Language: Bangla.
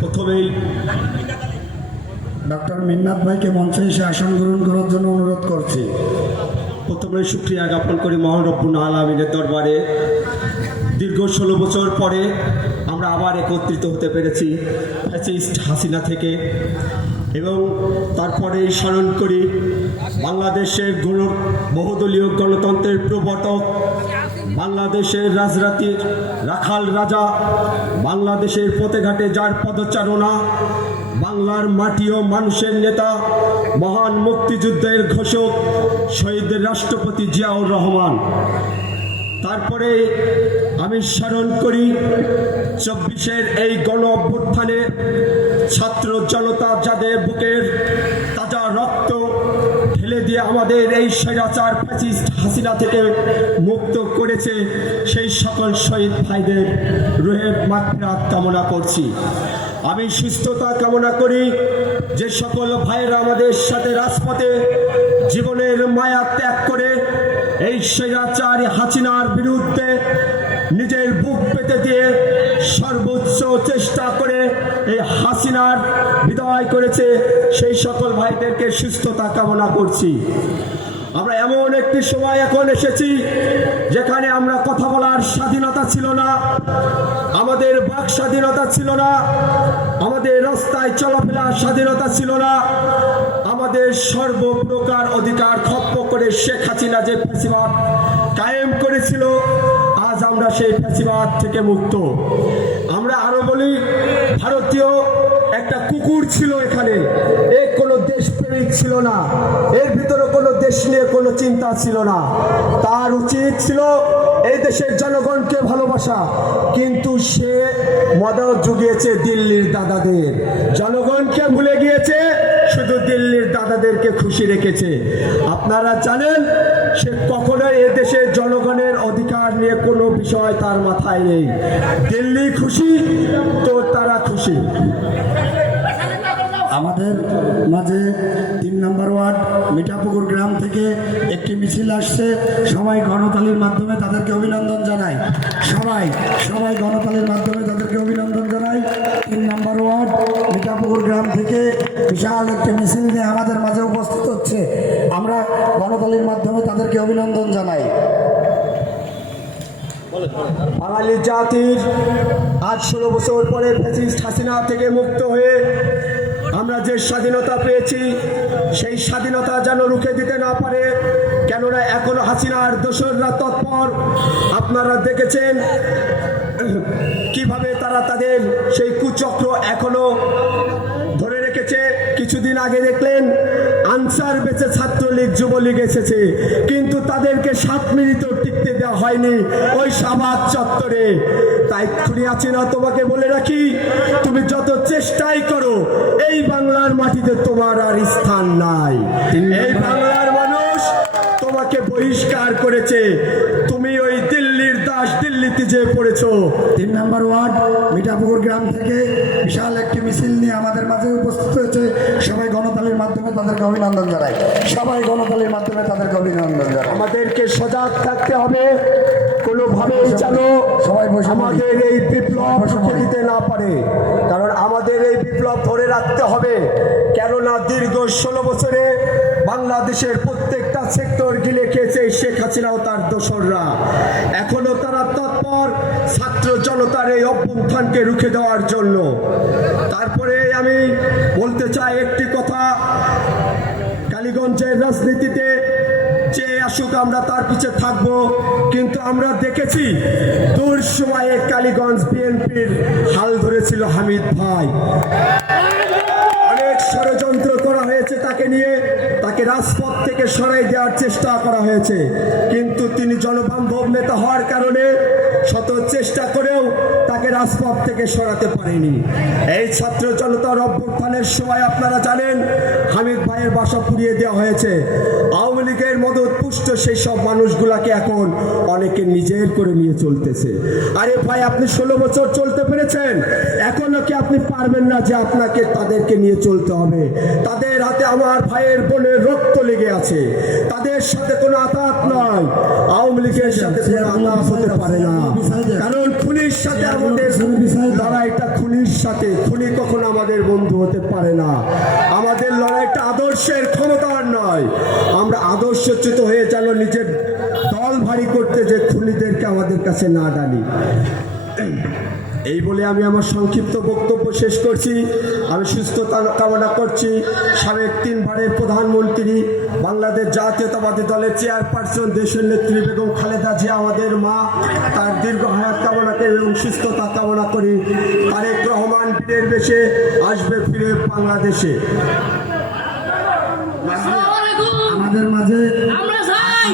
প্রথমেই ডক্টর মিন্নাত ভাইকে মঞ্চে এসে আসন গ্রহণ করার জন্য অনুরোধ করছি। প্রথমে শুকরিয়া জ্ঞাপন করি মহান রব্বুল আলামিনের দরবারে। দীর্ঘ 16 বছর পরে আমরা আবার একত্রিত হতে পেরেছি ফ্যাসিস্ট হাসিনা থেকে, এবং তারপরেই স্মরণ করি বাংলাদেশের বহুদলীয় গণতন্ত্রের প্রবর্তক, বাংলাদেশের রাজনীতির রাখাল রাজা, বাংলাদেশের পথেঘাটে যার পদচারণা, বাংলার মাটি ও মানুষের নেতা, মহান মুক্তিযুদ্ধের ঘোষক শহীদ রাষ্ট্রপতি জিয়াউর রহমান। তারপরে আমি স্মরণ করি 24-এর এই গণ অভ্যুত্থানে ছাত্র জনতা যাদের বুকের তাজা রক্ত ঢেলে দিয়ে আমাদের এই স্বৈরাচার ফ্যাসিস্ট হাসিনা থেকে মুক্ত করেছে, সেই সকল শহীদ ভাইদের রুহের মাগফিরাত কামনা করছি। আমি সুস্থতা কামনা করি যে সকল ভাইয়েরা আমাদের সাথে রাজপথে জীবনের মায়া ত্যাগ করে এই স্বৈরাচার হাসিনার বিরুদ্ধে নিজের বুক পেতে দিয়ে সর্বোচ্চ চেষ্টা করে এই হাসিনার বিদায় করেছে, সেই সকল ভাইদেরকে সুস্থতা কামনা করছি। আমরা এমন একটি সময় এখন এসেছি যেখানে আমরা কথা বলার স্বাধীনতা ছিল না, আমাদের বাক স্বাধীনতা ছিল না, আমাদের রাস্তায় চলাফেরার স্বাধীনতা ছিল না, আমাদের সর্বপ্রকার অধিকার খর্ব করে শেখ হাসিনা যে ফ্যাসিবাদ কায়েম করেছিল, আজ আমরা সেই ফ্যাসিবাদ থেকে মুক্ত। আমরা আরো বলি, ভারতীয় একটা কুকুর ছিল এখানে, এর কোনো দেশপ্রেমিক ছিল না, এর ভিতরে কোনো দেশ নিয়ে কোনো চিন্তা ছিল না। তার উচিত ছিল এই দেশের জনগণকে ভালোবাসা, কিন্তু সে মদত জুগিয়েছে দিল্লির দাদাদের, জনগণকে ভুলে গিয়েছে, শুধু দিল্লির দাদাদেরকে খুশি রেখেছে। আপনারা জানেন সে কখনোই এ দেশের জনগণের অধিকার নিয়ে কোনো বিষয় তার মাথায় নেই। দিল্লি খুশি তো তারা খুশি। আমাদের মাঝে 3 নম্বর ওয়ার্ড মিঠাপুকুর গ্রাম থেকে একটি মিছিল আসছে, সবাই গণতালির মাধ্যমে তাদেরকে অভিনন্দন জানাই। সবাই গণতালির মাধ্যমে তাদেরকে অভিনন্দন জানাই। 3 নম্বর ওয়ার্ড মিঠাপুকুর গ্রাম থেকে বিশাল একটি মিছিল নিয়ে আমাদের মাঝে উপস্থিত হচ্ছে, আমরা গণতালির মাধ্যমে তাদেরকে অভিনন্দন জানাই। বাঙালি জাতির আজ 16 বছর পরে ফ্যাসিস্ট হাসিনা থেকে মুক্ত হয়ে আমরা যে স্বাধীনতা পেয়েছি, সেই স্বাধীনতা যেন রুখে দিতে না পারে, কেননা এখনো হাসিনার দোসররা তৎপর। আপনারা দেখেছেন কিভাবে তারা তাদের সেই কুচক্র এখনো ধরে রেখেছে। কিছুদিন আগে দেখলেন আনসার বেঁচে ছাত্রলীগ যুবলীগ এসেছে, কিন্তু তাদেরকে 7 মিনিটও টিকতে দেওয়া হয়নি ওই শাহবাগ চত্বরে। তাই হাসিনা, তোমাকে বলে রাখি, তুমি যত চেষ্টাই করো এই বাংলার মাটিতে তোমার আর স্থান নাই। এই বাংলার মানুষ তোমাকে বহিষ্কার করেছে, তুমি ওই দিল্লির দাস দিল্লিতে যে পড়েছো। 3 নম্বর ওয়ার্ড মিঠাপুকুর গ্রাম থেকে বিশাল একটি মিছিল নিয়ে আমাদের মাঝে উপস্থিত হয়েছে, সবাই গণতালির মাধ্যমে তাদেরকে অভিনন্দন জানাই। আমাদেরকে সজাগ থাকতে হবে, কোনোভাবেই যেন আমাদের এই বিপ্লব রুখে দিতে না পারে, কারণ আমাদের এই বিপ্লব ধরে রাখতে হবে। কেননা দীর্ঘ 16 বছরে বাংলাদেশের প্রত্যেকটা সেক্টর গিলে খেয়েছে শেখ হাসিনা ও তার দোসররা। এখনো তারা তৎপর ছাত্র জনতার এই অভ্যুত্থানকে রুখে দেওয়ার জন্য। তারপরে আমি বলতে চাই একটি কথা, কালীগঞ্জের রাজনীতিতে যে আসুক আমরা তার পিছে থাকব, কিন্তু আমরা দেখেছি দূর সময়ে কালীগঞ্জ বিএনপির হাল ধরেছিল হামিদ ভাই। অনেক ষড়যন্ত্র করা হয়েছে তাকে নিয়ে, তাকে রাজপথ থেকে সরাই দেওয়ার চেষ্টা করা হয়েছে, কিন্তু তিনি জনবান্ধব নেতা হওয়ার কারণে শত চেষ্টা করেও তাকে রাজপথ থেকে সরাতে পারেনি। এই ছাত্র জনতার অভ্যুত্থানের সময় আপনারা জানেন হামিদ ভাইয়ের বাসা পুড়িয়ে দেওয়া হয়েছে। আওয়ামী লীগের মদতপুষ্ট সেই সব মানুষগুলাকে এখন অনেকে নিজের করে নিয়ে চলতেছে। আরে ভাই, আপনি 16 বছর চলতে পেরেছেন, এখনো কি আপনি পারবেন না যে আপনাকে তাদেরকে নিয়ে চলতে হবে? তাদের হাতে আমার ভাইয়ের বোনের রক্ত লেগে আছে, তাদের সাথে কোনো আঘাত নয়। আওয়ামী লীগের সাথে কোনো আঘাত হতে পারে না, কারণ খুনির সাথে আমাদের লড়াইটা খুনির সাথে। খুনি কখনো আমাদের বন্ধু হতে পারে না। আমাদের লড়াইটা আদর্শের ক্ষমতার নয়। আমরা আদর্শচ্যুত হয়ে যেন নিজের দল ভারী করতে যে খুনিদেরকে আমাদের কাছে না ডালি। এই বলে আমি আমার সংক্ষিপ্ত বক্তব্য শেষ করছি। আমি সুস্থতা কামনা করছি সাবেক 3 বারের প্রধানমন্ত্রী, বাংলাদেশ জাতীয়তাবাদী দলের চেয়ারপারসন, দেশের নেত্রী বেগম খালেদা জিয়া আমাদের মা, তার দীর্ঘ হায়াত কামনা করি এবং সুস্থতা কামনা করি। তারেক রহমান বীরের বেশে আসবে ফিরে বাংলাদেশে। আমাদের মাঝে আমরা চাই